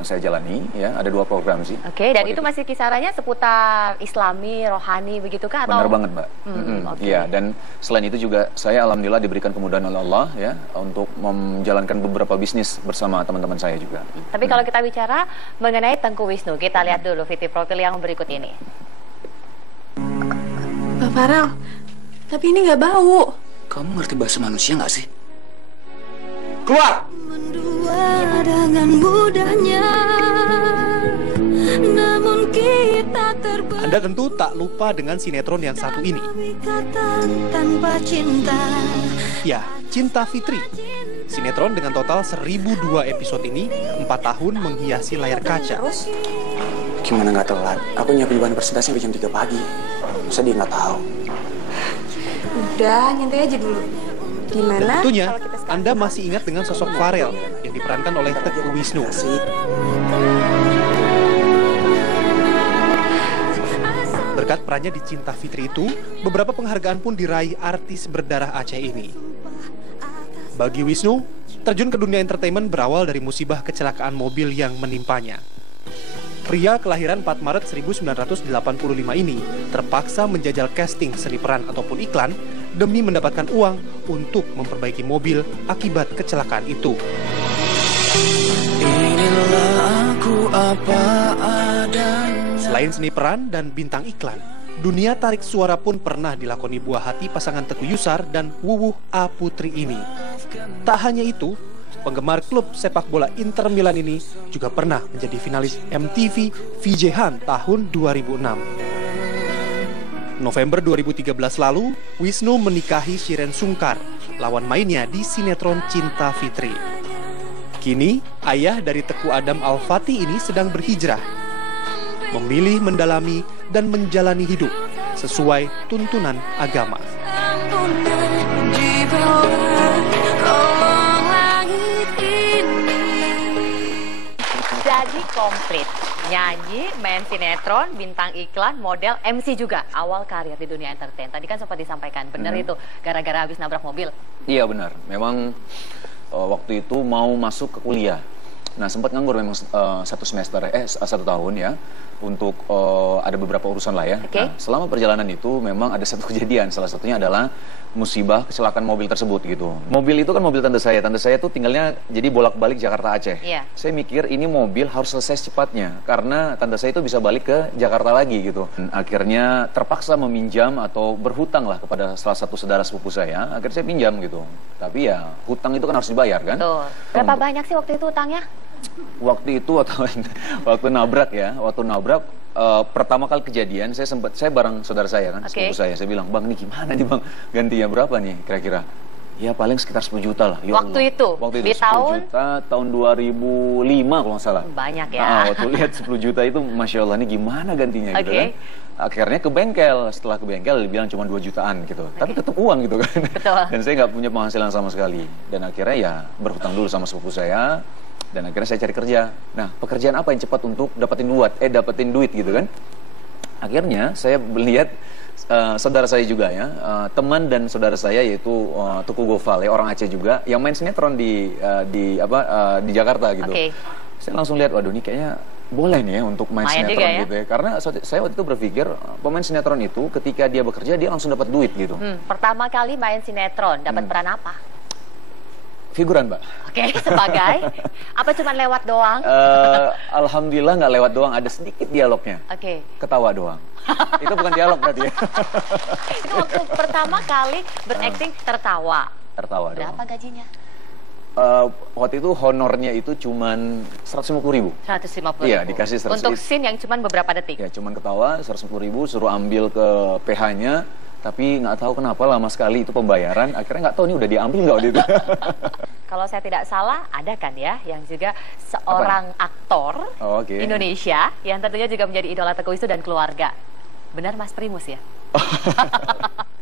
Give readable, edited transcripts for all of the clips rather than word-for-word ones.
yang saya jalani, ya ada 2 program sih. Oke, dan itu masih kisarannya seputar Islami, rohani, begitu kah? Atau? Benar banget, Mbak. Iya, dan selain itu juga saya alhamdulillah diberikan kemudahan oleh Allah ya untuk menjalankan beberapa bisnis bersama teman-teman saya juga. Tapi kalau kita bicara mengenai Tengku Wisnu, kita lihat dulu VT profil yang berikut ini. Pak Farel, tapi ini nggak bau. Kamu ngerti bahasa manusia nggak sih? Keluar! Mendua dengan mudahnya, namun kita Anda tentu tak lupa dengan sinetron yang satu ini. tanpa cinta. Ya, Cinta Fitri. Sinetron dengan total 1002 episode ini 4 tahun menghiasi layar kaca. Gimana nggak telat? Aku nyiapin bahan presentasi sampai jam 3 pagi. Masa dia nggak tahu? Udah, nyantai aja dulu. Dan Gimana? tentunya Anda masih ingat dengan sosok Farel yang diperankan oleh Tengku Wisnu. Berkat perannya di Cinta Fitri itu, beberapa penghargaan pun diraih artis berdarah Aceh ini. Bagi Wisnu, terjun ke dunia entertainment berawal dari musibah kecelakaan mobil yang menimpanya. Pria kelahiran 4 Maret 1985 ini terpaksa menjajal casting seni peran ataupun iklan demi mendapatkan uang untuk memperbaiki mobil akibat kecelakaan itu. Inilah aku apa adanya. Selain seni peran dan bintang iklan, dunia tarik suara pun pernah dilakoni buah hati pasangan Teguh Yusar dan Wuwuh A. Putri ini. Tak hanya itu, penggemar klub sepak bola Inter Milan ini juga pernah menjadi finalis MTV VJ Han tahun 2006. November 2013 lalu, Wisnu menikahi Shiren Sungkar, lawan mainnya di sinetron Cinta Fitri. Kini, ayah dari Teku Adam Al-Fatih ini sedang berhijrah, memilih mendalami dan menjalani hidup sesuai tuntunan agama. Jadi komplit. Nyanyi, main sinetron, bintang iklan, model, MC juga. Awal karir di dunia entertain. Tadi kan sempat disampaikan, benar itu gara-gara habis nabrak mobil? Iya benar, memang waktu itu mau masuk ke kuliah. Nah sempat nganggur memang 1 tahun ya, untuk ada beberapa urusan lah ya. Okay. Nah, selama perjalanan itu memang ada satu kejadian, salah satunya adalah musibah kecelakaan mobil tersebut gitu. Mobil itu kan mobil tante saya tuh tinggalnya jadi bolak-balik Jakarta Aceh. Yeah. Saya mikir ini mobil harus selesai secepatnya, karena tante saya itu bisa balik ke Jakarta lagi gitu. Dan akhirnya terpaksa meminjam atau berhutang lah kepada salah satu saudara sepupu saya, akhirnya saya pinjam gitu. Tapi ya hutang itu kan harus dibayar kan. Tuh. Berapa banyak sih waktu itu utangnya? Waktu itu waktu nabrak pertama kali kejadian saya bareng saudara saya kan, sepupu saya bilang, "Bang, ini gimana nih Bang? Gantinya berapa nih kira-kira?" Ya paling sekitar 10 juta lah. Ya waktu itu di 10 juta tahun 2005 kalau nggak salah. Banyak ya. Nah, waktu lihat 10 juta itu Masya Allah, ini gimana gantinya gitu kan. Akhirnya ke bengkel, setelah ke bengkel dibilang cuma 2 jutaan gitu. Tapi tetap uang gitu kan. Betul. Dan saya nggak punya penghasilan sama sekali. Dan akhirnya ya berhutang dulu sama sepupu saya. Dan akhirnya saya cari kerja. Nah, pekerjaan apa yang cepat untuk dapetin duit gitu kan? Akhirnya saya melihat saudara saya juga ya, teman dan saudara saya yaitu Tuku Gofal ya, orang Aceh juga yang main sinetron di Jakarta gitu. Saya langsung lihat, waduh ini kayaknya boleh nih ya untuk main sinetron gitu ya. Karena saya waktu itu berpikir pemain sinetron itu ketika dia bekerja dia langsung dapat duit gitu. Pertama kali main sinetron dapat peran apa? Figuran, Mbak. Oke, sebagai apa cuma lewat doang? Alhamdulillah nggak lewat doang, ada sedikit dialognya. Oke. Ketawa doang. Itu bukan dialog berarti ya. Itu waktu pertama kali berakting tertawa. Tertawa doang. Berapa gajinya? Waktu itu honornya itu cuman 150.000. 150.000. Iya, dikasih 150.000. Untuk scene yang cuman beberapa detik. Ya, cuman ketawa 150.000, suruh ambil ke PH-nya. Tapi nggak tahu kenapa lama sekali itu pembayaran. Akhirnya nggak tahu ini udah diambil nggak waktu itu. Kalau saya tidak salah, ada kan ya yang juga seorang aktor Indonesia yang tentunya juga menjadi idola Teguh Wisnu dan keluarga. Benar Mas Primus ya?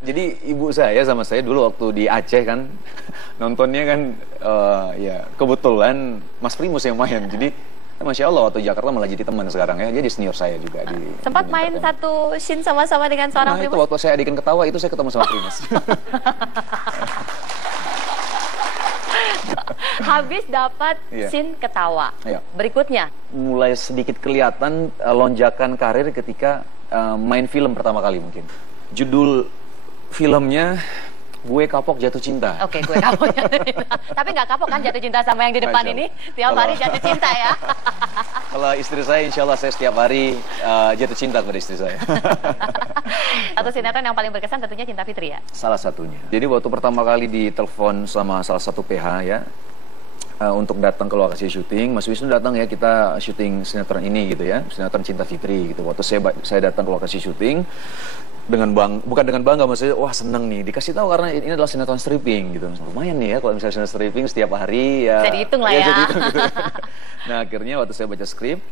Jadi ibu saya sama saya dulu waktu di Aceh kan nontonnya kan ya kebetulan Mas Primus yang main. Jadi Masya Allah waktu Jakarta malah jadi teman sekarang ya. Jadi senior saya juga di sempat main satu scene sama-sama dengan seorang Primus? Itu waktu saya adegan ketawa itu saya ketemu sama Primus. Habis dapat scene ketawa. Berikutnya mulai sedikit kelihatan lonjakan karir ketika main film pertama kali mungkin. Judul filmnya Gue Kapok Jatuh Cinta. Oke, Gue Kapok Jatuh Cinta. Tapi nggak kapok kan jatuh cinta sama yang di depan ini? Tiap hari jatuh cinta ya? Kalau istri saya, insya Allah saya setiap hari jatuh cinta kepada istri saya. Satu sinetron yang paling berkesan tentunya Cinta Fitri ya? Salah satunya. Jadi waktu pertama kali ditelepon sama salah satu PH ya, untuk datang ke lokasi syuting, Mas Wisnu datang ya, kita syuting sinetron ini gitu ya, sinetron Cinta Fitri gitu. Waktu saya datang ke lokasi syuting, bukan dengan bangga, maksudnya wah seneng nih dikasih tahu karena ini adalah sinetron stripping gitu. Lumayan nih ya kalau misalnya sinetron stripping setiap hari ya. Jadi hitung lah ya. Jadi hitung, gitu. Nah akhirnya waktu saya baca skrip,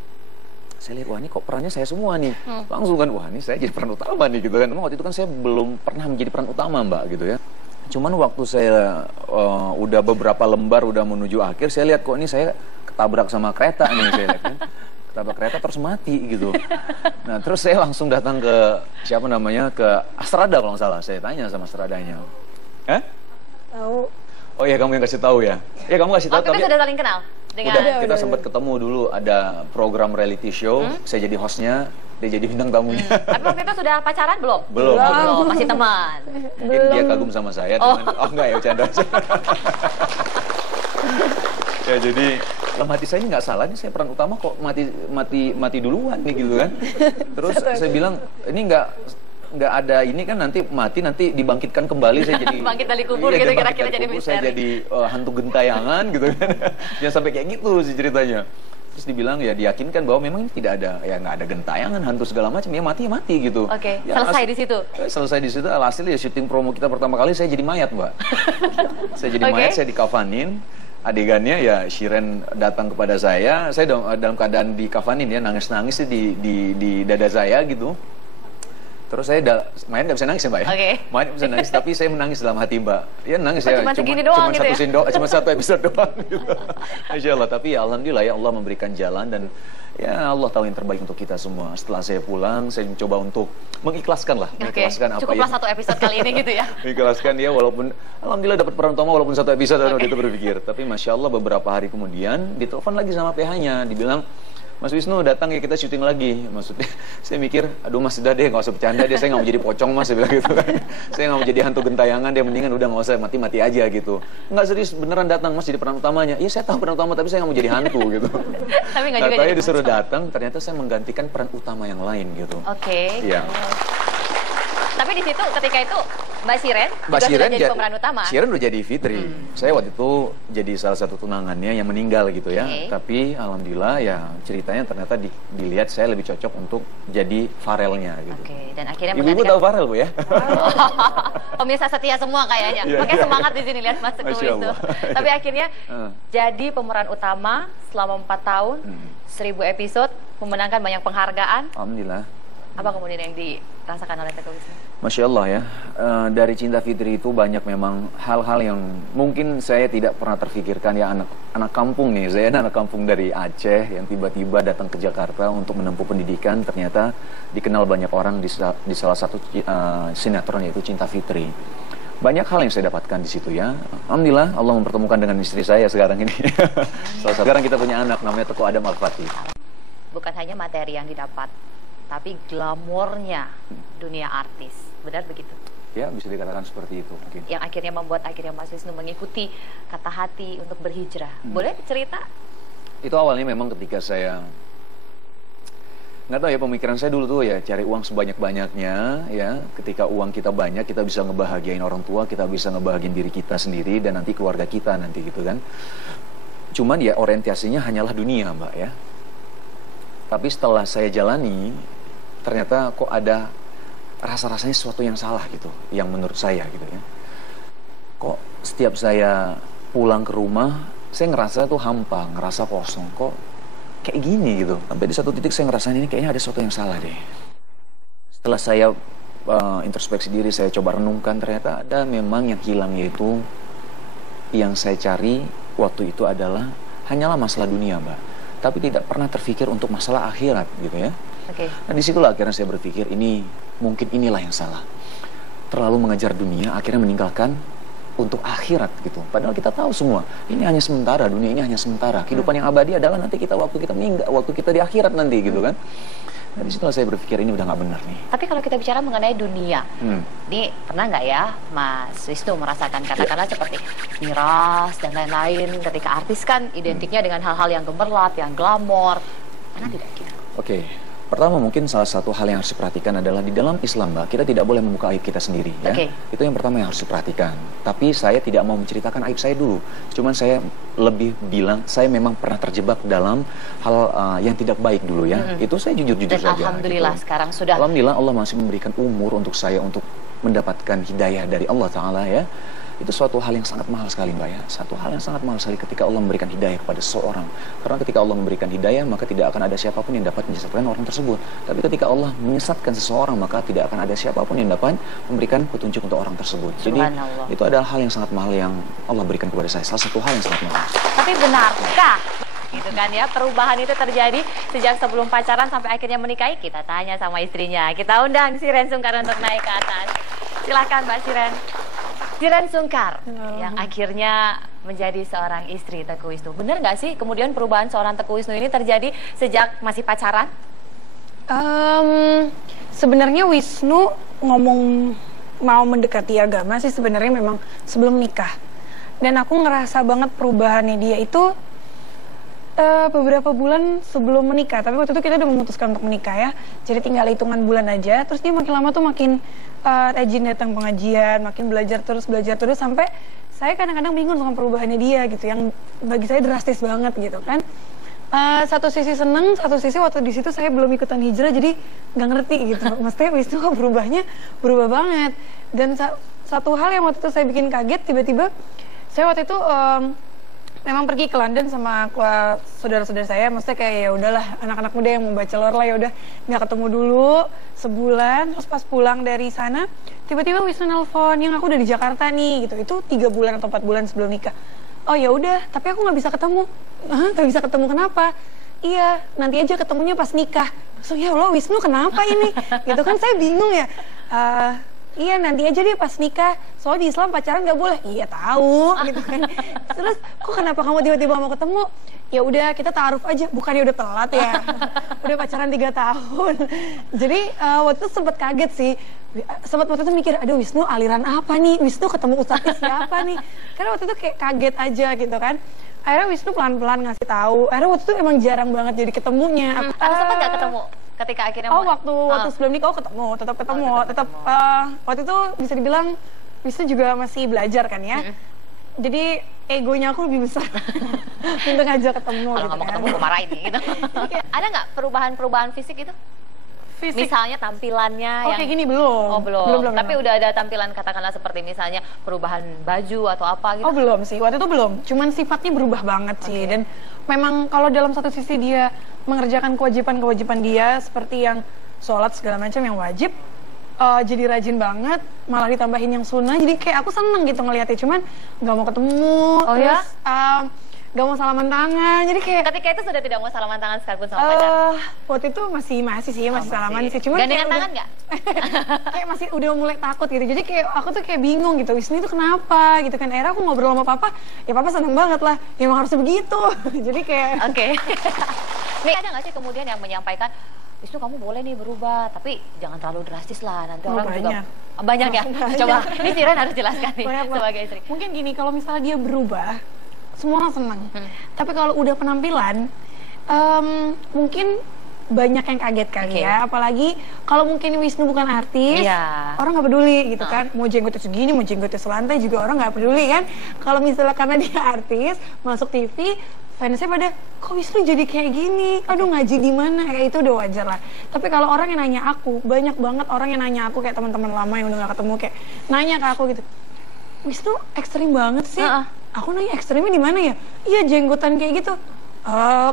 saya lihat wah ini kok perannya saya semua nih. Langsung kan wah ini saya jadi peran utama nih gitu kan. Emang waktu itu kan saya belum pernah menjadi peran utama Mbak gitu ya. Cuman waktu saya udah beberapa lembar udah menuju akhir, saya lihat kok ini saya ketabrak sama kereta nih saya lihat kan. Ketabrak kereta terus mati gitu. Nah terus saya langsung datang ke siapa namanya, ke Astrada kalau nggak salah. Saya tanya sama Astradanya. Hah? Tahu. Oh iya kamu yang kasih tahu ya? Ya kamu kasih tahu. Tapi sudah saling kenal dengan. Udah, kita sempat ketemu dulu ada program reality show. Saya jadi hostnya, dia jadi bintang tamunya. Tapi waktu itu sudah pacaran belum? Belum. Masih teman. Mungkin dia kagum sama saya. Oh enggak ya, bercanda aja. Ya jadi dalam hati saya ini nggak salah nih, saya peran utama kok mati duluan nih gitu kan. Terus saya bilang ini nggak ada ini kan, nanti mati nanti dibangkitkan kembali, saya jadi bangkit dari kubur gitu kira-kira jadi misteri. Saya jadi hantu gentayangan gitu kan. Jangan sampai kayak gitu sih ceritanya. Terus dibilang ya diyakinkan bahwa memang ini tidak ada, ya nggak ada gentayangan, hantu segala macam, ya mati gitu. Oke, ya, selesai di situ. Selesai di situ. Alhasil ya syuting promo kita pertama kali saya jadi mayat Mbak. Saya jadi mayat, saya dikafanin. Adegannya ya Shiren datang kepada saya dalam keadaan dikafanin ya, nangis-nangis di dada saya gitu. Terus saya main nggak bisa nangis ya Mbak ya? Main bisa nangis, tapi saya menangis dalam hati Mbak. Ya nangis ya, cuma satu episode doang gitu. Insya Allah, tapi ya Alhamdulillah ya Allah memberikan jalan dan ya Allah tahu yang terbaik untuk kita semua. Setelah saya pulang, saya mencoba untuk mengikhlaskan lah. Mengikhlaskan cukuplah satu episode kali ini gitu ya? Mengikhlaskan ya, walaupun Alhamdulillah dapat peran utama walaupun satu episode waktu itu berpikir. Tapi Masya Allah beberapa hari kemudian ditelepon lagi sama PH-nya, dibilang Mas Wisnu datang ya kita syuting lagi. Maksudnya saya mikir, aduh Mas udah deh nggak usah bercanda deh, saya nggak mau jadi pocong Mas, saya bilang gitu kan. Saya nggak mau jadi hantu gentayangan deh, mendingan udah nggak usah, mati aja gitu. Nggak serius beneran datang Mas jadi peran utamanya. Iya saya tahu peran utama tapi saya nggak mau jadi hantu gitu. Tapi nggak juga jadi disuruh datang, ternyata saya menggantikan peran utama yang lain gitu. Iya. Tapi di situ ketika itu Mbak Shiren sudah jadi pemeran utama. Shiren udah jadi Fitri. Saya waktu itu jadi salah satu tunangannya yang meninggal gitu ya. Tapi alhamdulillah ya ceritanya ternyata dilihat saya lebih cocok untuk jadi Farelnya gitu. Dan akhirnya Ibu tahu Farel Bu ya? Pemirsa setia semua kayaknya. Pakai semangat di sini lihat Mas Teguh itu. Tapi akhirnya jadi pemeran utama selama 4 tahun, 1000 episode, memenangkan banyak penghargaan. Alhamdulillah. Apa kemudian yang dirasakan oleh Teguh Wisnu? Masya Allah ya, dari Cinta Fitri itu banyak memang hal-hal yang mungkin saya tidak pernah terfikirkan ya, anak kampung nih, saya anak kampung dari Aceh yang tiba-tiba datang ke Jakarta untuk menempuh pendidikan, ternyata dikenal banyak orang di salah satu sinetron yaitu Cinta Fitri. Banyak hal yang saya dapatkan di situ ya. Alhamdulillah Allah mempertemukan dengan istri saya sekarang ini. Sekarang kita punya anak namanya Teguh Adam Al-Fatih. Bukan hanya materi yang didapat, tapi glamornya dunia artis, benar begitu? Ya, bisa dikatakan seperti itu mungkin. Yang akhirnya membuat Mas Wisnu mengikuti kata hati untuk berhijrah. Boleh cerita? Itu awalnya memang ketika saya, nggak tahu ya, pemikiran saya dulu tuh ya cari uang sebanyak-banyaknya ya. Ketika uang kita banyak, kita bisa ngebahagiain orang tua, kita bisa ngebahagiain diri kita sendiri dan nanti keluarga kita nanti gitu kan. Cuman ya orientasinya hanyalah dunia Mbak ya. Tapi setelah saya jalani, ternyata kok ada rasa-rasanya sesuatu yang salah gitu, yang menurut saya gitu ya. Kok setiap saya pulang ke rumah, saya ngerasa tuh hampa, ngerasa kosong, kok kayak gini gitu. Sampai di satu titik saya ngerasain ini kayaknya ada sesuatu yang salah deh. Setelah saya introspeksi diri, saya coba renungkan, ternyata ada memang yang hilang, yaitu yang saya cari waktu itu adalah hanyalah masalah dunia Mbak, tapi tidak pernah terfikir untuk masalah akhirat gitu ya. Nah disitulah akhirnya saya berpikir mungkin inilah yang salah. Terlalu mengejar dunia, akhirnya meninggalkan untuk akhirat gitu. Padahal kita tahu semua, ini hanya sementara, dunia ini hanya sementara. Kehidupan yang abadi adalah nanti kita waktu kita meninggal, waktu kita di akhirat nanti gitu kan. Dari situlah saya berpikir ini udah nggak benar nih. Tapi kalau kita bicara mengenai dunia, ini pernah nggak ya Mas Wisnu merasakan katakanlah seperti miras dan lain-lain ketika artis kan identiknya dengan hal-hal yang gemerlap, yang glamor, pernah tidak gitu? Oke. Pertama mungkin salah satu hal yang harus diperhatikan adalah di dalam Islam, Mbak, kita tidak boleh membuka aib kita sendiri ya. Itu yang pertama yang harus diperhatikan. Tapi saya tidak mau menceritakan aib saya dulu. Cuman saya lebih bilang saya memang pernah terjebak dalam hal yang tidak baik dulu ya. Itu saya jujur-jujur saja. Alhamdulillah gitu. Sekarang sudah. Alhamdulillah Allah masih memberikan umur untuk saya untuk mendapatkan hidayah dari Allah Ta'ala ya. Itu suatu hal yang sangat mahal sekali Mbak ya. Satu hal yang sangat mahal sekali ketika Allah memberikan hidayah kepada seseorang. Karena ketika Allah memberikan hidayah maka tidak akan ada siapapun yang dapat menyesatkan orang tersebut. Tapi ketika Allah menyesatkan seseorang maka tidak akan ada siapapun yang dapat memberikan petunjuk untuk orang tersebut. Jadi itu adalah hal yang sangat mahal yang Allah berikan kepada saya. Salah satu hal yang sangat mahal. Tapi benarkah gitu kan ya, perubahan itu terjadi sejak sebelum pacaran sampai akhirnya menikahi? Kita tanya sama istrinya. Kita undang Shiren Sungkar untuk naik ke atas. Silahkan Mbak Shiren. Shiren Sungkar yang akhirnya menjadi seorang istri Teguh Wisnu. Benar nggak sih kemudian perubahan seorang Teguh Wisnu ini terjadi sejak masih pacaran? Sebenarnya Wisnu ngomong mau mendekati agama sih sebenarnya memang sebelum nikah. Dan aku ngerasa banget perubahannya dia itu beberapa bulan sebelum menikah. Tapi waktu itu kita udah memutuskan untuk menikah ya. Jadi tinggal hitungan bulan aja. Terus dia makin lama tuh makin rajin datang pengajian, makin belajar terus sampai saya kadang-kadang bingung dengan perubahannya dia gitu, yang bagi saya drastis banget gitu kan. Satu sisi seneng, satu sisi waktu di situ saya belum ikutan hijrah jadi nggak ngerti gitu. Maksudnya Wisnu kok berubah banget. Dan satu hal yang waktu itu saya bikin kaget, tiba-tiba saya waktu itu memang pergi ke London sama saudara-saudara saya, maksudnya kayak ya udahlah anak-anak muda yang mau bachelor lah, ya udah nggak ketemu dulu sebulan. Terus pas pulang dari sana tiba-tiba Wisnu nelfon, yang aku udah di Jakarta nih gitu. Itu 3 bulan atau 4 bulan sebelum nikah. Oh ya udah, tapi aku nggak bisa ketemu. Nggak bisa ketemu kenapa? Iya, nanti aja ketemunya pas nikah. So ya Allah, Wisnu kenapa ini? Gitu kan saya bingung ya. Iya nanti aja deh pas nikah, soalnya di Islam pacaran nggak boleh. Iya tahu gitu kan. Terus kok kenapa kamu tiba-tiba mau ketemu? Ya udah kita taaruf aja, bukannya udah telat ya. Udah pacaran 3 tahun. Jadi waktu itu sempat kaget sih. Sempat waktu itu mikir, aduh Wisnu aliran apa nih? Wisnu ketemu ustadznya siapa nih? Karena waktu itu kayak kaget aja gitu kan. Akhirnya Wisnu pelan-pelan ngasih tahu. Akhirnya waktu itu emang jarang banget jadi ketemunya. Sempat nggak ketemu? Ketika akhirnya waktu sebelum nikah tetap ketemu. Waktu itu bisa dibilang Wisnu juga masih belajar kan ya. Jadi egonya aku lebih besar untuk ngajak ketemu. Kalau nggak mau ketemu gue marahin gitu. Ada nggak perubahan fisik itu? Fisik. Misalnya tampilannya yang kayak gini belum. Oh belum. Tapi udah ada tampilan katakanlah seperti misalnya perubahan baju atau apa gitu. Oh belum sih, waktu itu belum. Cuman sifatnya berubah banget sih. Dan memang kalau dalam satu sisi dia mengerjakan kewajiban dia seperti yang sholat segala macam yang wajib, jadi rajin banget, malah ditambahin yang sunnah. Jadi kayak aku seneng gitu ngeliatnya, cuman nggak mau ketemu. Terus gak mau salaman tangan, jadi kayak ketika itu sudah tidak mau salaman tangan sekalipun sama pacar. Waktu itu masih salaman sih, cuman gandengan tangan nggak? Kayak masih udah mulai takut gitu, jadi kayak aku tuh kayak bingung gitu, Wisnu itu kenapa gitu kan. Akhirnya aku ngobrol sama papa, ya papa seneng banget lah, ya emang harusnya begitu. Jadi kayak Nih ada nggak sih kemudian yang menyampaikan, Wisnu kamu boleh nih berubah, tapi jangan terlalu drastis lah, nanti orang juga banyak ya. Coba, ini Shiren harus jelaskan nih sebagai istri. Mungkin gini, kalau misalnya dia berubah, semua orang senang. Tapi kalau udah penampilan, mungkin banyak yang kaget kali ya. Apalagi kalau mungkin Wisnu bukan artis, orang nggak peduli gitu kan. Mau jenggotnya segini, mau jenggotnya selantai juga orang nggak peduli kan. Kalau misalnya karena dia artis, masuk TV, fansnya pada, kok Wisnu jadi kayak gini? Aduh ngaji di mana? Kayak itu udah wajar lah. Tapi kalau orang yang nanya aku, banyak banget orang yang nanya aku, kayak teman-teman lama yang udah gak ketemu, kayak nanya ke aku gitu, Wisnu ekstrim banget sih. Aku nanya ekstrimnya di mana ya? Iya jenggotan kayak gitu.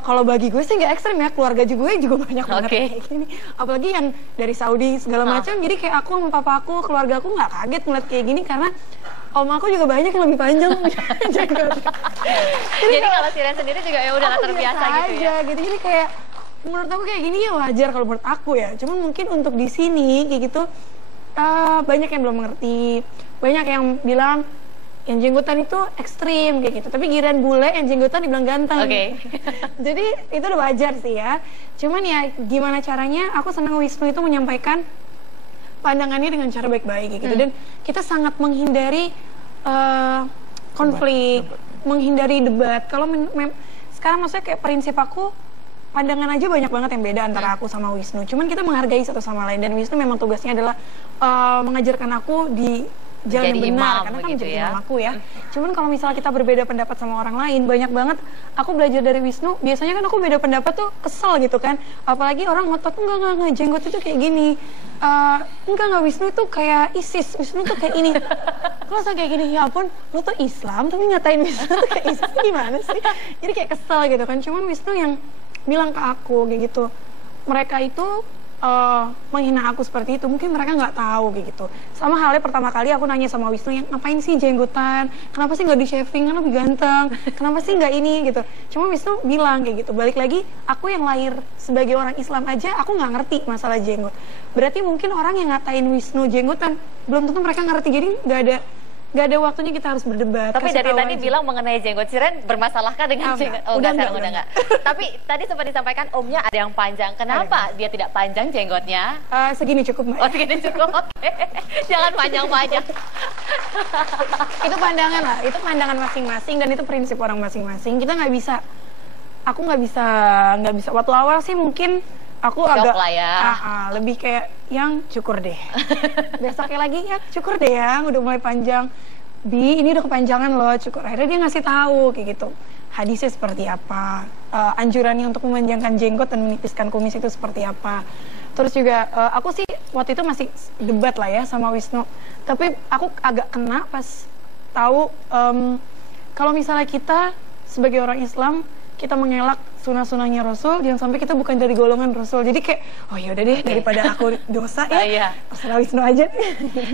Kalau bagi gue sih nggak ekstrim ya, keluarga gue juga banyak banget kayak gini. Apalagi yang dari Saudi segala macam. Jadi kayak aku sama papa aku, keluarga aku nggak kaget ngeliat kayak gini karena om aku juga banyak yang lebih panjang jenggot. Jadi kalau Shiren sendiri juga ya udah terbiasa gitu ya. Gitu. Jadi kayak menurut aku kayak gini ya wajar kalau menurut aku ya. Cuman mungkin untuk di sini kayak gitu banyak yang belum mengerti, banyak yang bilang yang jenggotan itu ekstrim kayak gitu, tapi giliran bule yang jenggotan dibilang ganteng. Jadi itu udah wajar sih ya. Cuman ya gimana caranya, aku senang Wisnu itu menyampaikan pandangannya dengan cara baik-baik gitu. Dan kita sangat menghindari konflik, menghindari debat. Kalau sekarang maksudnya kayak prinsip aku, pandangan aja banyak banget yang beda antara aku sama Wisnu. Cuman kita menghargai satu sama lain, dan Wisnu memang tugasnya adalah mengajarkan aku di jalan yang benar, karena kan menjadi imam aku ya. Cuman kalau misalnya kita berbeda pendapat sama orang lain, banyak banget aku belajar dari Wisnu. Biasanya kan aku beda pendapat tuh kesel gitu kan, apalagi orang ngotot, enggak, jenggot itu kayak gini, enggak, Wisnu itu kayak ISIS, Wisnu tuh kayak ini. Kalau saya kayak gini, ya ampun, lu tuh Islam tapi ngatain Wisnu tuh kayak ISIS, gimana sih? Jadi kayak kesel gitu kan. Cuman Wisnu yang bilang ke aku kayak gitu, mereka itu menghina aku seperti itu, mungkin mereka nggak tahu kayak gitu. Sama halnya pertama kali aku nanya sama Wisnu, yang ngapain sih jenggotan, kenapa sih nggak di shaving, kan lebih ganteng, kenapa sih nggak ini gitu. Cuma Wisnu bilang kayak gitu, balik lagi, aku yang lahir sebagai orang Islam aja aku nggak ngerti masalah jenggot. Berarti mungkin orang yang ngatain Wisnu jenggotan belum tentu mereka ngerti, jadi nggak ada waktunya kita harus berdebat. Tapi dari tadi bilang mengenai jenggot, Shiren bermasalahkah dengan jenggot? Oh, udah enggak. Tapi tadi sempat disampaikan omnya ada yang panjang. Kenapa dia tidak panjang jenggotnya? Segini cukup, Mbak. Oh, segini cukup. Oke. Jangan panjang-panjang. Itu pandangan lah, itu pandangan masing-masing dan itu prinsip orang masing-masing. Kita nggak bisa, aku nggak bisa. Waktu awal sih mungkin aku agak lah ya. Lebih kayak yang cukur deh. Besoknya lagi ya cukur deh ya, udah mulai panjang. Ini udah kepanjangan loh cukur. Akhirnya dia ngasih tahu kayak gitu. Hadisnya seperti apa, anjurannya untuk memanjangkan jenggot dan menipiskan kumis itu seperti apa. Terus juga aku sih waktu itu masih debat lah ya sama Wisnu. Tapi aku agak kena pas tahu kalau misalnya kita sebagai orang Islam kita mengelak sunah-sunahnya Rasul, jangan sampai kita bukan dari golongan Rasul. Jadi kayak, oh yaudah deh, daripada aku dosa ya, terserah Wisnu aja.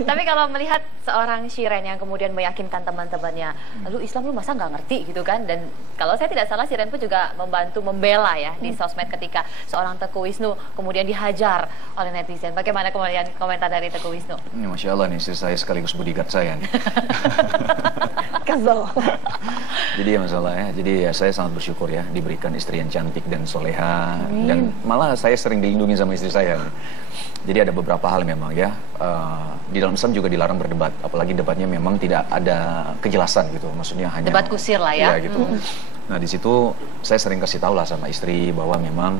Tapi kalau melihat seorang Shiren yang kemudian meyakinkan teman-temannya, lu Islam lu masa nggak ngerti gitu kan? Dan kalau saya tidak salah, Shiren pun juga membantu membela ya di sosmed ketika seorang Teguh Wisnu kemudian dihajar oleh netizen. Bagaimana kemudian komentar dari Teguh Wisnu? Ini Masya Allah nih, istri saya sekaligus bodyguard saya nih. Kesel. Jadi ya masalah ya, jadi ya saya sangat bersyukur ya diberikan istri yang cantik dan soleha. Dan malah saya sering dilindungi sama istri saya. Jadi ada beberapa hal memang ya, di dalam Islam juga dilarang berdebat, apalagi debatnya memang tidak ada kejelasan gitu, maksudnya hanya debat kusir lah ya. Gitu. Nah di situ saya sering kasih tahu lah sama istri bahwa memang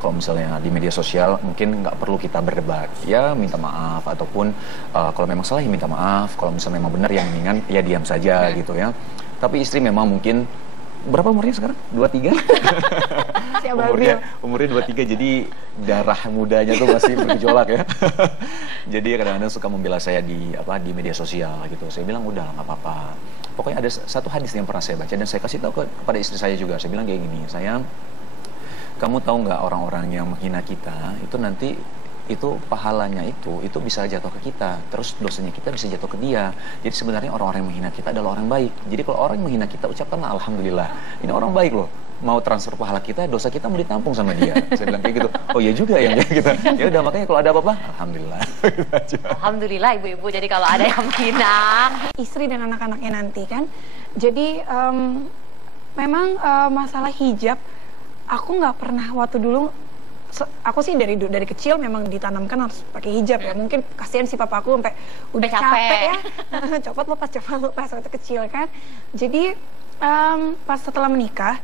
kalau misalnya di media sosial mungkin nggak perlu kita berdebat, ya minta maaf, ataupun kalau memang salah ya minta maaf, kalau misalnya memang benar ya mendingan ya diam saja gitu ya. Tapi istri memang mungkin, berapa umurnya sekarang? 23? umurnya 23, jadi darah mudanya tuh masih bergejolak ya. Jadi kadang-kadang suka membela saya di media sosial gitu. Saya bilang udah nggak apa-apa. Pokoknya ada satu hadis yang pernah saya baca dan saya kasih tahu kepada istri saya juga. Saya bilang kayak gini, sayang, kamu tahu nggak orang-orang yang menghina kita itu nanti itu pahalanya itu bisa jatuh ke kita, terus dosanya kita bisa jatuh ke dia. Jadi sebenarnya orang-orang yang menghina kita adalah orang baik. Jadi kalau orang yang menghina kita, ucapkanlah alhamdulillah, ini orang baik loh, mau transfer pahala kita, dosa kita mau ditampung sama dia. Saya bilang kayak gitu. Oh iya juga ya gitu. Ya udah, makanya kalau ada apa-apa alhamdulillah. Alhamdulillah ibu-ibu. Jadi kalau ada yang menghina istri dan anak-anaknya nanti kan. Jadi memang masalah hijab aku nggak pernah, waktu dulu aku sih dari kecil memang ditanamkan harus pakai hijab ya. Mungkin kasihan si papaku sampai udah capek ya. Copot lepas waktu kecil kan. Jadi pas setelah menikah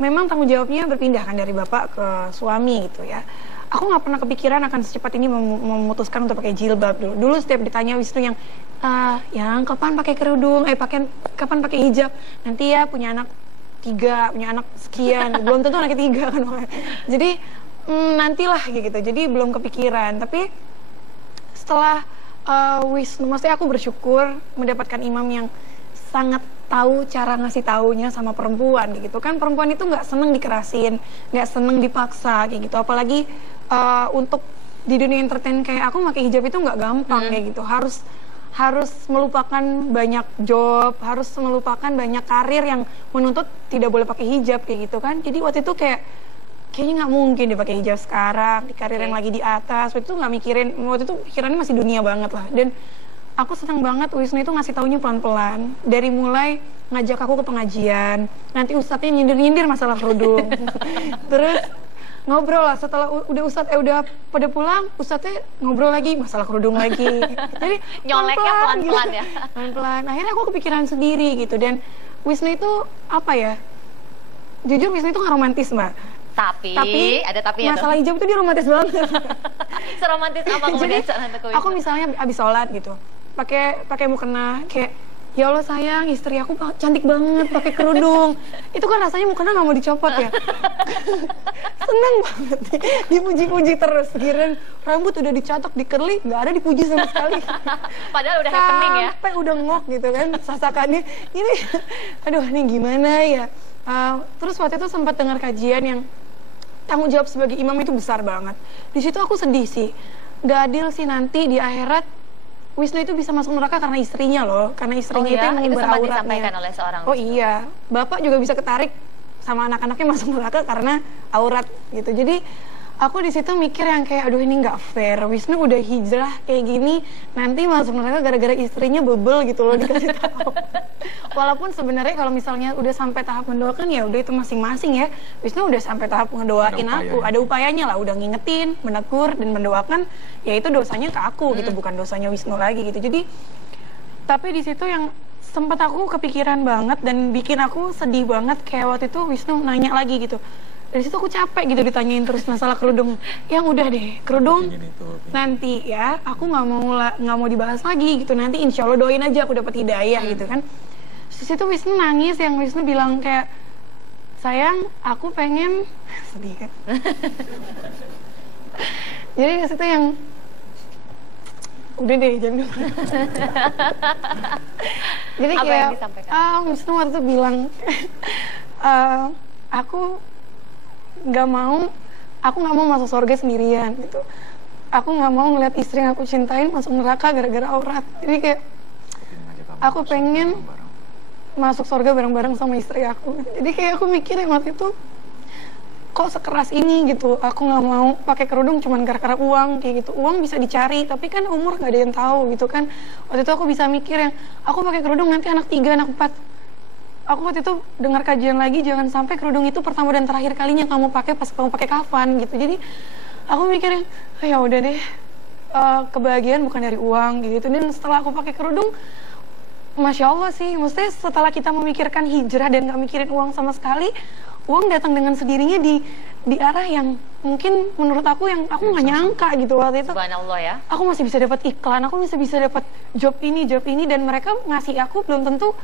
memang tanggung jawabnya berpindah kan dari bapak ke suami gitu ya. Aku nggak pernah kepikiran akan secepat ini memutuskan untuk pakai jilbab dulu. Dulu setiap ditanya Wisnu yang kapan pakai kerudung, kapan pakai hijab, nanti ya punya anak 3, punya anak sekian, belum tentu anaknya 3 kan. Jadi nantilah gitu. Jadi belum kepikiran. Tapi setelah Wisnu, maksudnya aku bersyukur mendapatkan imam yang sangat tahu cara ngasih taunya sama perempuan gitu kan. Perempuan itu nggak seneng dikerasin, nggak seneng dipaksa kayak gitu. Apalagi untuk di dunia entertain kayak aku pakai hijab itu nggak gampang kayak gitu. Harus melupakan banyak job, harus melupakan banyak karir yang menuntut tidak boleh pakai hijab kayak gitu kan. Jadi waktu itu kayaknya nggak mungkin dipakai hijab sekarang di karir yang lagi di atas. Waktu itu nggak mikirin, waktu itu pikirannya masih dunia banget lah. Dan aku senang banget Wisnu itu ngasih taunya pelan-pelan. Dari mulai ngajak aku ke pengajian, nanti ustadznya nyindir-nyindir masalah kerudung. Terus ngobrol lah, setelah udah pada pulang, ustadznya ngobrol lagi masalah kerudung lagi. Jadi nyoleknya pelan-pelan ya. Pelan-pelan. Akhirnya aku kepikiran sendiri gitu. Dan Wisnu itu apa ya? Jujur Wisnu itu nggak romantis, Mbak. Tapi ada tapi ya. Masalah hijab itu dia romantis banget. Seromantis apa kemudian seorang Teguh Wisnu? Aku misalnya abis sholat gitu, pakai mukena kayak, ya Allah sayang, istri aku cantik banget pakai kerudung. Itu kan rasanya mukena nggak mau dicopot ya. Seneng banget, dipuji-puji terus. Kirain rambut udah dicatok, dikerli, nggak ada dipuji sama sekali. Padahal udah happening ya. Sampai udah ngok gitu kan, sasakannya. Ini, aduh ini gimana ya. Terus waktu itu sempat dengar kajian yang tanggung jawab sebagai imam itu besar banget. Di situ aku sedih sih. Gak adil sih nanti di akhirat Wisnu itu bisa masuk neraka karena istrinya loh. Karena istrinya itu yang mengumbar auratnya. Disampaikan oleh seorang Oh iya, bapak juga bisa ketarik sama anak-anaknya masuk neraka karena aurat gitu. Jadi aku di situ mikir yang kayak, aduh ini nggak fair. Wisnu udah hijrah kayak gini, nanti masuk neraka gara-gara istrinya bebel gitu loh, dikasih tahu. Walaupun sebenarnya kalau misalnya udah sampai tahap mendoakan ya udah itu masing-masing ya. Wisnu udah sampai tahap ngedoain aku, ada upayanya lah, udah ngingetin, menegur dan mendoakan. Ya itu dosanya ke aku gitu, bukan dosanya Wisnu lagi gitu. Jadi tapi di situ yang sempat aku kepikiran banget dan bikin aku sedih banget kayak waktu itu Wisnu nanya lagi gitu. Dari situ aku capek gitu ditanyain terus masalah kerudung. Yang udah deh, kerudung nanti ya, aku nggak mau dibahas lagi gitu. Nanti insya Allah doain aja aku dapat hidayah gitu kan. Terus itu Wisnu nangis, yang Wisnu bilang kayak, sayang, aku pengen sedih kan. Jadi di situ yang udah deh jam 2. Jadi apa kayak Wisnu waktu itu bilang aku nggak mau masuk surga sendirian gitu. Aku nggak mau ngeliat istri yang aku cintain masuk neraka gara-gara aurat. Jadi kayak aku pengen masuk surga bareng-bareng sama istri aku. Jadi kayak aku mikir waktu itu kok sekeras ini gitu. Aku nggak mau pakai kerudung cuman gara-gara uang kayak gitu. Uang bisa dicari, tapi kan umur nggak ada yang tahu gitu kan. Waktu itu aku bisa mikir yang aku pakai kerudung nanti anak 3, anak 4. Aku waktu itu dengar kajian lagi, jangan sampai kerudung itu pertama dan terakhir kalinya kamu pakai pas kamu pakai kafan gitu. Jadi aku mikirnya, ya udah deh, kebahagiaan bukan dari uang gitu. Dan setelah aku pakai kerudung, Masya Allah sih, maksudnya setelah kita memikirkan hijrah dan gak mikirin uang sama sekali, uang datang dengan sendirinya di arah yang mungkin menurut aku yang aku nggak nyangka gitu waktu itu. Subhanallah ya. Aku masih bisa dapat iklan, aku masih bisa dapat job ini, dan mereka ngasih aku belum tentu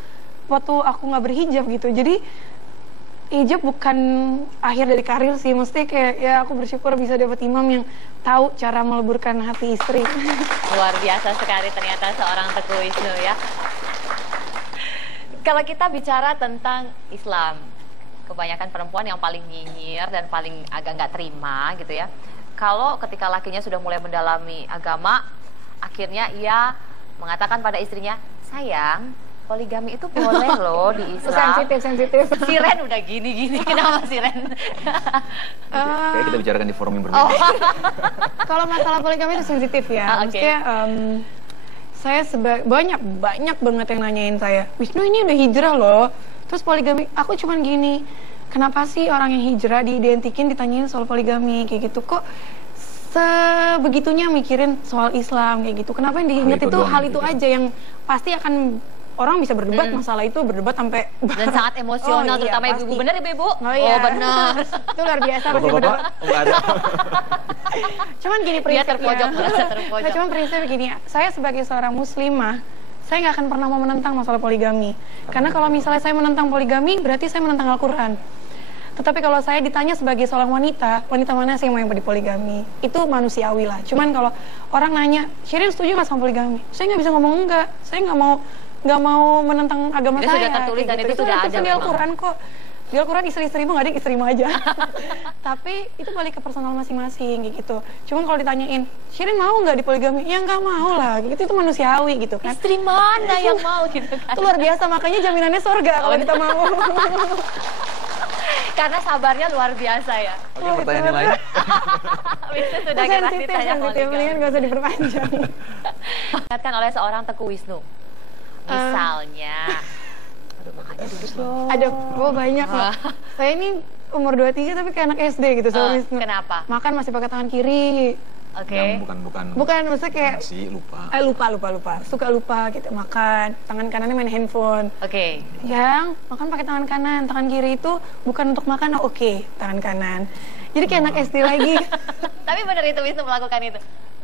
waktu aku nggak berhijab gitu. Jadi hijab bukan akhir dari karir sih, mesti kayak ya aku bersyukur bisa dapat imam yang tahu cara meleburkan hati istri. Luar biasa sekali ternyata seorang Teguh Wisnu ya. Kalau kita bicara tentang Islam, kebanyakan perempuan yang paling nyinyir dan paling agak nggak terima gitu ya. Kalau ketika lakinya sudah mulai mendalami agama, akhirnya ia mengatakan pada istrinya, sayang, poligami itu boleh loh di Islam. Sensitif. Siren udah gini-gini, kenapa Siren? Kayak kita bicarakan di forum yang berbeda. Kalau masalah poligami itu sensitif ya. Maksudnya saya banyak banget yang nanyain saya, Wisnu ini udah hijrah loh, terus poligami, aku cuman gini, kenapa sih orang yang hijrah diidentikin ditanyain soal poligami kayak gitu, kok sebegitunya mikirin soal Islam kayak gitu, kenapa yang diingat itu hal itu aja yang pasti akan orang bisa berdebat masalah itu, berdebat sampai dan sangat emosional, terutama ibu-ibu. Bener ibu-ibu? Oh bener. Itu luar biasa. Bapak-bapak nggak ada. Cuman gini prinsipnya. terpojok. Cuman prinsipnya gini, saya sebagai seorang muslimah, saya nggak akan pernah mau menentang masalah poligami. Karena kalau misalnya saya menentang poligami, berarti saya menentang Al-Quran. Tetapi kalau saya ditanya sebagai seorang wanita mana sih yang mau poligami? Itu manusiawi lah. Cuman kalau orang nanya, Shirin setuju nggak sama poligami? Saya nggak bisa ngomong enggak. Saya nggak mau menentang agama itu saya. Sudah tertulis dan gitu. itu sudah ada di Al-Quran kok. Di Al-Quran istri-istrimu nggak ada, istrimu aja. Tapi itu balik ke personal masing-masing gitu. Cuman kalau ditanyain, Shirin mau nggak dipoligami? Ya nggak mau lah. Gitu, itu manusiawi gitu kan. Istri mana yang mau gitu kan? Itu luar biasa, makanya jaminannya surga kalau kita mau. Karena sabarnya luar biasa ya. Oke, pertanyaan lain. Wisnu sudah kita ditanya sensitif, mendingan gak usah diperpanjang. Diingatkan oleh seorang Teguh Wisnu. Misalnya. Ada banyak lah. Saya ini umur 23 tapi kayak anak SD gitu sama Wisnu. Kenapa? Makan masih pakai tangan kiri. Yang bukan Maksudnya kayak sih lupa. Lupa. Suka lupa gitu. Makan, tangan kanannya main handphone. Yang makan pakai tangan kanan, tangan kiri itu bukan untuk makan, tangan kanan. Jadi kayak anak SD lagi. Tapi benar itu Wisnu melakukan itu?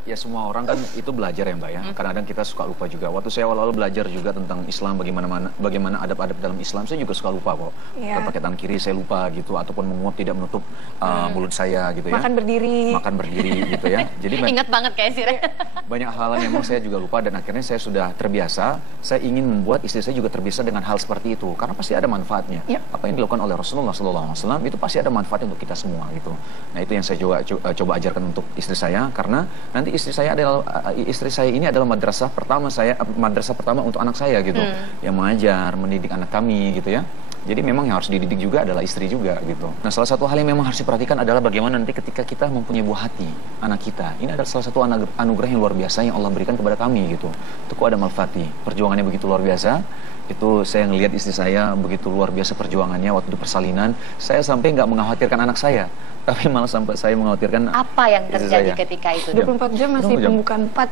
Ya semua orang kan itu belajar ya Mbak ya. Kadang-kadang kita suka lupa juga. Waktu saya awal-awal belajar juga tentang Islam, bagaimana adab-adab dalam Islam, saya juga suka lupa kok. Pakai tangan kiri saya lupa gitu, ataupun menguap tidak menutup mulut saya gitu ya. Makan berdiri gitu ya. Jadi ingat banget kayak sih. Banyak hal yang memang saya juga lupa dan akhirnya saya sudah terbiasa. Saya ingin membuat istri saya juga terbiasa dengan hal seperti itu karena pasti ada manfaatnya. Apa yang dilakukan oleh Rasulullah SAW itu pasti ada manfaatnya untuk kita semua gitu. Nah itu yang saya coba ajarkan untuk istri saya karena nanti istri saya ini adalah madrasah pertama untuk anak saya gitu, yang mengajar, mendidik anak kami gitu ya. Jadi memang yang harus dididik juga adalah istri juga gitu. Nah salah satu hal yang memang harus diperhatikan adalah bagaimana nanti ketika kita mempunyai buah hati anak kita. Ini adalah salah satu anugerah yang luar biasa yang Allah berikan kepada kami gitu. Teguh Adam Al-Fatih, perjuangannya begitu luar biasa. Itu saya ngelihat istri saya begitu luar biasa perjuangannya waktu di persalinan. Saya sampai nggak mengkhawatirkan anak saya, tapi malah sampai saya mengkhawatirkan apa yang terjadi ketika itu? 24 jam masih pembukaan 4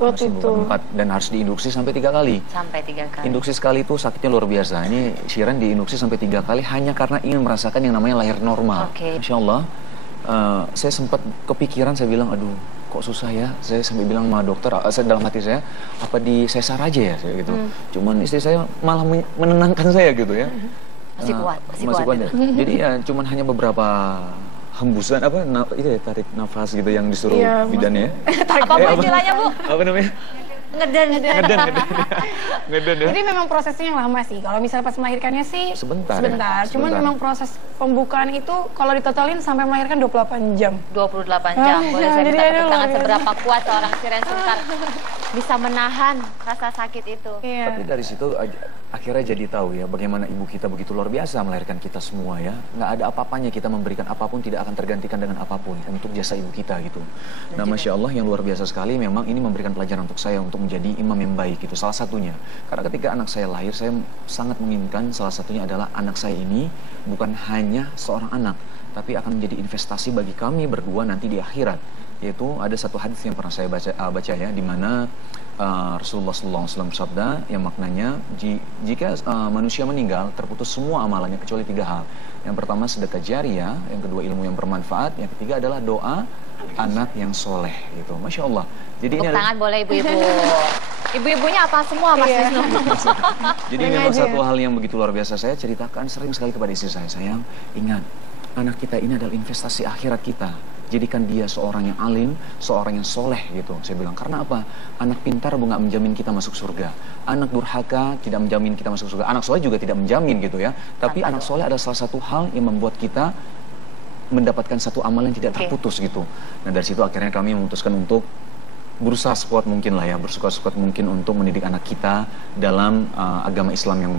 waktu itu. 4 dan harus diinduksi sampai 3 kali. Sampai 3 kali. Induksi sekali itu sakitnya luar biasa. Ini Shiren diinduksi sampai 3 kali hanya karena ingin merasakan yang namanya lahir normal. Masya Allah, saya sempat kepikiran, saya bilang, aduh kok susah ya. Saya sampai bilang sama dokter, dalam hati saya, apa di sesar aja ya, saya gitu. Cuman istri saya malah menenangkan saya gitu ya. Masih kuat. Ya. Jadi ya cuman hanya beberapa hembusan tarik nafas gitu yang disuruh bidannya. Apa istilahnya Bu? Apa namanya? Ngeden. Jadi memang prosesnya yang lama sih. Kalau misalnya pas melahirkannya sih sebentar. Cuman memang proses pembukaan itu kalau ditotalin sampai melahirkan 28 jam. 28 jam. Boleh saya minta tepuk tangan seberapa kuat seorang Shiren Sultan bisa menahan rasa sakit itu. Tapi dari situ akhirnya jadi tahu ya bagaimana ibu kita begitu luar biasa melahirkan kita semua ya. Nggak ada apa-apanya kita memberikan apapun tidak akan tergantikan dengan apapun untuk jasa ibu kita gitu. Nah Masya Allah yang luar biasa sekali memang ini memberikan pelajaran untuk saya untuk menjadi imam yang baik gitu salah satunya. Karena ketika anak saya lahir saya sangat menginginkan salah satunya adalah anak saya ini bukan hanya seorang anak tapi akan menjadi investasi bagi kami berdua nanti di akhirat. Yaitu ada satu hadis yang pernah saya baca ya di mana Rasulullah SAW bersabda yang maknanya jika manusia meninggal terputus semua amalannya kecuali 3 hal. Yang pertama sedekah jariah, yang kedua ilmu yang bermanfaat, yang ketiga adalah doa anak yang soleh gitu. Masya Allah. Jadi ini tangan boleh ibu-ibu. Ibu-ibunya apa semua Mas Wisnu? Jadi ini memang satu hal yang begitu luar biasa saya ceritakan sering sekali kepada istri saya. Sayang, ingat anak kita ini adalah investasi akhirat kita. Jadikan dia seorang yang alim, seorang yang soleh gitu. Saya bilang, karena apa? Anak pintar nggak menjamin kita masuk surga. Anak durhaka tidak menjamin kita masuk surga. Anak soleh juga tidak menjamin gitu ya. Tapi anak soleh adalah salah satu hal yang membuat kita mendapatkan satu amal yang tidak terputus gitu. Nah dari situ akhirnya kami memutuskan untuk berusaha sekuat mungkin lah ya, sekuat mungkin untuk mendidik anak kita dalam agama Islam yang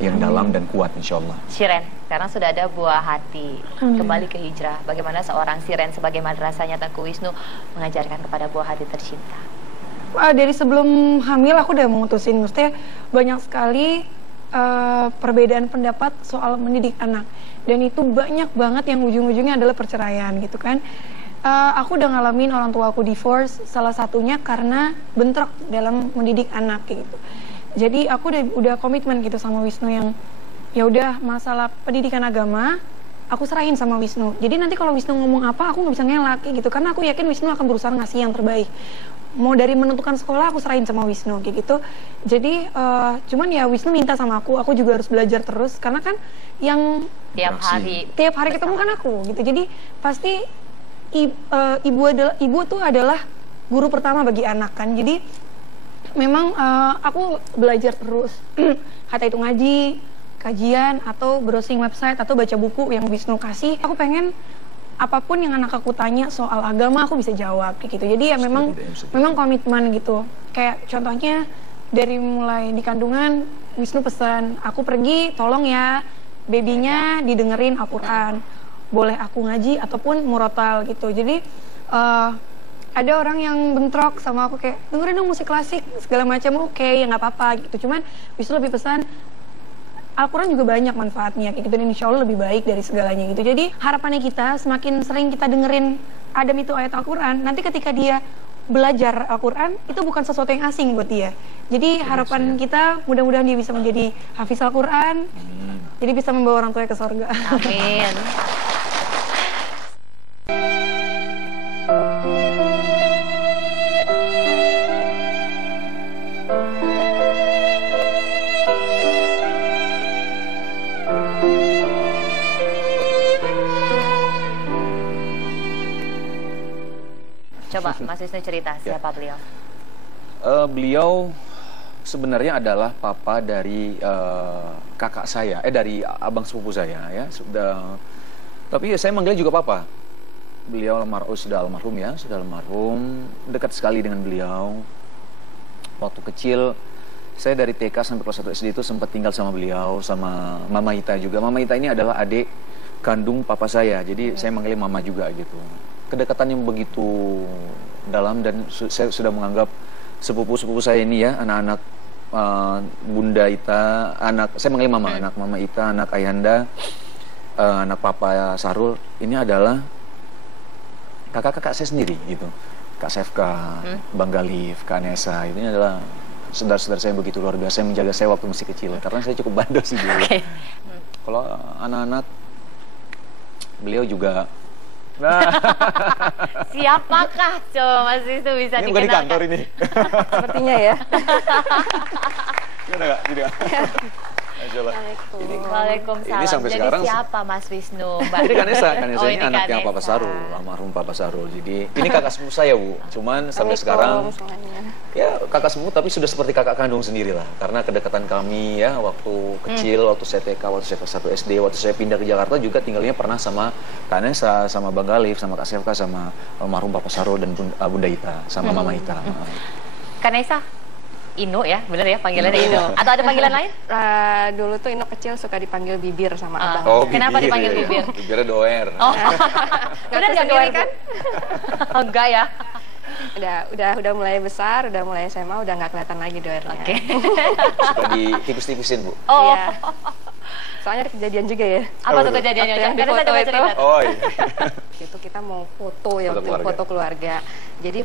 yang dalam dan kuat insya Allah. Shiren, sekarang sudah ada buah hati kembali ke hijrah. Bagaimana seorang Shiren sebagai madrasahnya Teguh Wisnu mengajarkan kepada buah hati tercinta? Dari sebelum hamil aku udah memutusin, maksudnya banyak sekali perbedaan pendapat soal mendidik anak dan itu banyak banget yang ujung-ujungnya adalah perceraian gitu kan. Aku udah ngalamin orang tua aku divorce, salah satunya karena bentrok dalam mendidik anak gitu. Jadi aku udah komitmen gitu sama Wisnu yang ya udah masalah pendidikan agama aku serahin sama Wisnu. Jadi nanti kalau Wisnu ngomong apa aku nggak bisa ngelak gitu karena aku yakin Wisnu akan berusaha ngasih yang terbaik. Mau dari menentukan sekolah aku serahin sama Wisnu kayak gitu. Jadi cuman ya Wisnu minta sama aku juga harus belajar terus karena kan yang tiap hari ketemu kan aku gitu. Jadi pasti ibu tuh adalah guru pertama bagi anak kan. Jadi memang aku belajar terus kata itu ngaji, kajian atau browsing website atau baca buku yang Wisnu kasih. Aku pengen apapun yang anak aku tanya soal agama aku bisa jawab kayak gitu. Jadi ya memang komitmen gitu. Kayak contohnya dari mulai di kandungan Wisnu pesan aku pergi tolong ya babynya didengerin Al-Quran. boleh aku ngaji ataupun murotal gitu. Jadi ada orang yang bentrok sama aku kayak dengerin dong musik klasik segala macam, oke, ya nggak apa-apa gitu. Cuman justru lebih pesan Al-Quran juga banyak manfaatnya kayak gitu, dan insya Allah lebih baik dari segalanya gitu. Jadi harapannya kita semakin sering kita dengerin Adam itu ayat Al-Quran, nanti ketika dia belajar Al-Quran itu bukan sesuatu yang asing buat dia. Jadi harapan kita mudah-mudahan dia bisa menjadi hafiz Al-Quran, jadi bisa membawa orang tuanya ke surga. Amin. Coba Mas Wisnu cerita siapa beliau? Beliau sebenarnya adalah papa dari kakak saya, dari abang sepupu saya ya. Tapi saya manggilnya juga papa. Beliau sudah almarhum ya, sudah almarhum. Dekat sekali dengan beliau. Waktu kecil saya dari TK sampai kelas 1 SD itu sempat tinggal sama beliau, sama Mama Ita juga. Mama Ita ini adalah adik kandung papa saya, jadi saya manggilnya Mama juga gitu. Kedekatan yang begitu dalam, dan saya sudah menganggap sepupu-sepupu saya ini ya, anak-anak Bunda Ita, saya manggil Mama, anak Mama Ita, anak Ayanda, anak Papa Sarul, ini adalah kakak-kakak saya sendiri gitu. Kak Sefka, Bang Galif, Kak Nesa, ini adalah saudara-saudara saya yang begitu luar biasa yang menjaga saya waktu masih kecil, karena saya cukup bandel sih dulu. Kalau anak-anak, beliau juga. Nah, siapakah coba Mas Wisnu bisa ini bukan di kantor ini. Sepertinya ya. Gimana Kak? Gini Kak? Waalaikumsalam. Ini sampai jadi sekarang siapa Mas Wisnu? Ini Kanesa ini ini anaknya Papa Sarul, almarhum Papa Sarul. Jadi ini kakak sepupu saya Bu. Cuman sampai sekarang ya kakak sepupu tapi sudah seperti kakak kandung sendiri lah. Karena kedekatan kami ya waktu kecil, waktu saya TK, waktu saya kelas 1 SD, waktu saya pindah ke Jakarta juga tinggalnya pernah sama Kanesa, sama Bang Galif, sama Kak Sefka, sama almarhum Papa Sarul dan Bunda Ita, sama Mama Ita. Kanesa? Ino ya, bener ya panggilannya Ino. Atau ada panggilan lain? Dulu tuh Ino kecil suka dipanggil Bibir sama abang. Oh, kenapa dipanggil Bibir? Bibirnya doer. Oh, bener nggak doer kan? Enggak ya. Udah mulai besar, udah mulai SMA, udah nggak kelihatan lagi doernya. Oke. Suka ditipis-tipisin Bu. Oh. Iya. Soalnya ada kejadian juga ya. Apa tuh kejadiannya? Yang di foto itu. Oh iya. Itu kita mau foto ya, foto keluarga. Jadi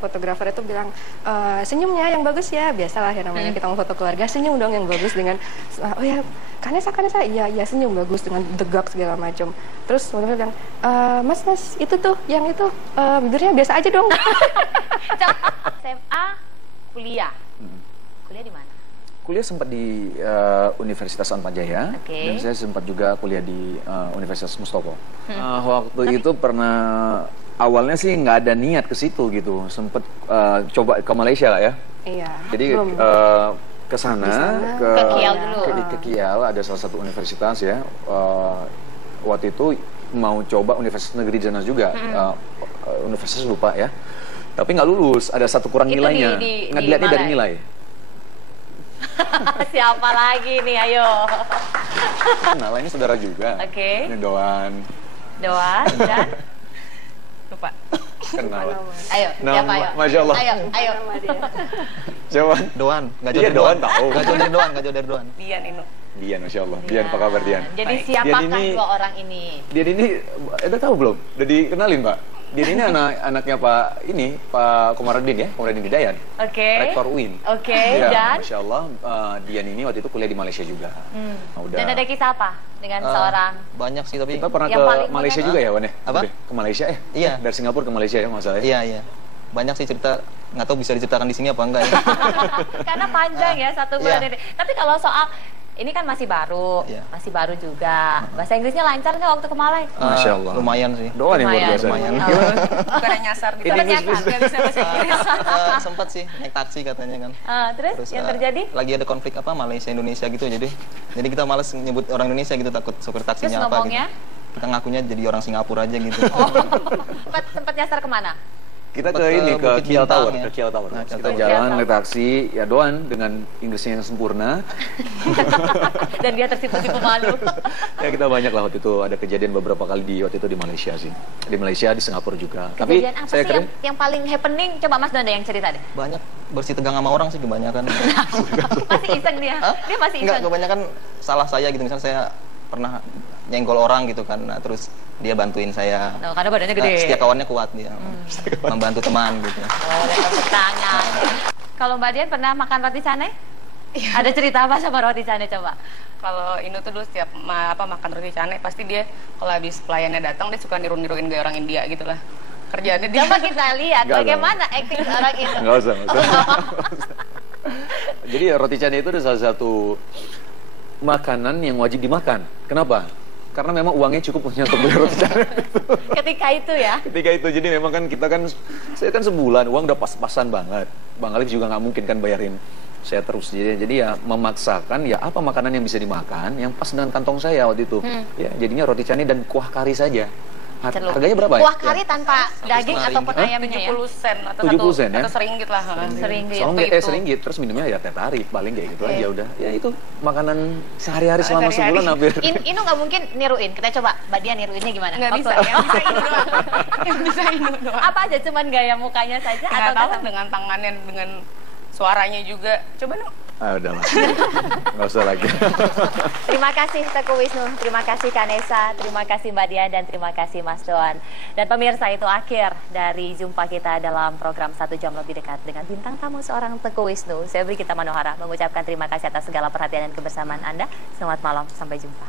fotografer itu bilang senyumnya yang bagus ya, biasalah ya namanya kita mau foto keluarga, senyum dong yang bagus dengan oh ya Kanesa iya senyum bagus dengan tegak segala macam. Terus fotografer bilang mas itu tuh yang itu bibirnya biasa aja dong. SMA kuliah di mana? Kuliah sempat di Universitas Atmajaya, dan saya sempat juga kuliah di Universitas Mustopo. Waktu itu pernah awalnya sih nggak ada niat ke situ gitu, sempat coba ke Malaysia lah ya. Iya. Jadi ke sana ke Kial dulu. Ke Kial ada salah satu universitas ya. Waktu itu mau coba Universitas Negeri di sana juga, universitas lupa ya. Tapi nggak lulus, ada satu kurang itu nilainya. Ngelihatnya dari nilai. Siapa lagi nih, ayo. Nah, ini saudara juga. Oke. Ini Doan dan lupa. Kenal. Ayo, siapa ayo? Masya Allah. Ayo. Coba. Doan, nggak jauh Iya, dari Doan tahu. Nggak jauh dari Doan. Dian Inu. Dian, Masya Allah. Dian, apa kabar Dian? Jadi siapakah dua orang ini? Dian ini, udah tahu belum? Udah dikenalin Pak? Dian ini anaknya Pak Komarudin ya, Komarudin Hidayat. Rektor UIN. Ya, dan? Masya Allah, Dian ini waktu itu kuliah di Malaysia juga. Dan ada kisah apa dengan seorang? Banyak sih tapi. Kita pernah ke Malaysia juga ya, Wan ya? Apa? Ke Malaysia ya? Iya. Dari Singapura ke Malaysia ya, masalah ya? Iya. Banyak sih cerita, nggak tahu bisa diceritakan di sini apa enggak ya. Karena panjang ya satu bulan ini. Tapi kalau soal ini kan masih baru juga. Bahasa Inggrisnya lancar nggak waktu ke Malai? Masya Allah. Lumayan sih. Doan yang luar biasa. Lumayan. Bukan nyasar gitu. Nggak bisa bahasa Inggris. Sempat sih naik taksi katanya kan. Terus yang terjadi? Lagi ada konflik apa Malaysia Indonesia gitu, jadi kita malas nyebut orang Indonesia gitu, takut supir taksinya apa gitu. Kita ngakunya jadi orang Singapura aja gitu. Sempat nyasar kemana? Kita ke Sempat ini, ke Bukit Kiau Bintang, Tower. ya. Ke Kiau Tower. Nah, Kita Kiau jalan, Tower. naik taksi, ya Doan dengan Inggrisnya yang sempurna. Dan dia tersipu-sipu malu. Ya kita banyak lah waktu itu, ada kejadian beberapa kali waktu itu di Malaysia sih. Di Malaysia, di Singapura juga. Kejadian apa saya sih yang paling happening? Coba Mas Donda yang cerita deh. Banyak bersih tegang sama orang sih kebanyakan. Masih iseng dia. Hah? Dia masih Enggak, iseng. kebanyakan salah saya gitu. Misalnya saya pernah nyenggol orang gitu kan, nah, terus dia bantuin saya. No, karena badannya gede. Nah, setia kawannya kuat dia, membantu teman gitu. Boleh tepuk tangan. Kalau Mbak Dian pernah makan roti canai? Ada cerita apa sama roti canai coba? Kalau Inu tuh dulu setiap makan roti canai pasti dia kalau habis pelayannya datang dia suka niru-niruin gaya orang India gitu lah. Kerjaannya dia. Coba kita lihat Nggak, bagaimana acting orang itu. Nggak usah. Jadi roti canai itu adalah salah satu makanan yang wajib dimakan. Kenapa? Karena memang uangnya cukup punya untuk beli roti canai. Ketika itu ya. Ketika itu, jadi memang kan kita kan, saya kan sebulan uang udah pas-pasan banget. Bang Alif juga nggak mungkin kan bayarin saya terus. Jadi ya memaksakan ya apa makanan yang bisa dimakan yang pas dengan kantong saya waktu itu. Ya jadinya roti canai dan kuah kari saja. Harganya berapa ya? Kuah kari tanpa daging ataupun ayamnya ya? 70 sen atau 70 sen ya? atau seringgit lah. Seringgit. Seringgit, terus minumnya ya teh tarik, paling kayak gitu aja udah. Ya itu makanan sehari-hari selama sebulan hampir. Inu nggak mungkin niruin. Kita coba Mbak Dian niruinnya gimana? Nggak bisa, yang bisa Inu doang. Yang bisa Inu doang. Apa aja, cuman gaya mukanya saja Nggak atau tahu dengan tangannya, dengan suaranya juga. Coba dong. Ah udahlah, nggak usah lagi. Terima kasih Teguh Wisnu, terima kasih Kanesa, terima kasih Mbak Dian, dan terima kasih Mas Doan. Dan pemirsa, itu akhir dari jumpa kita dalam program 1 Jam Lebih Dekat dengan bintang tamu seorang Teguh Wisnu. Saya Brigita Manohara mengucapkan terima kasih atas segala perhatian dan kebersamaan Anda. Selamat malam, sampai jumpa.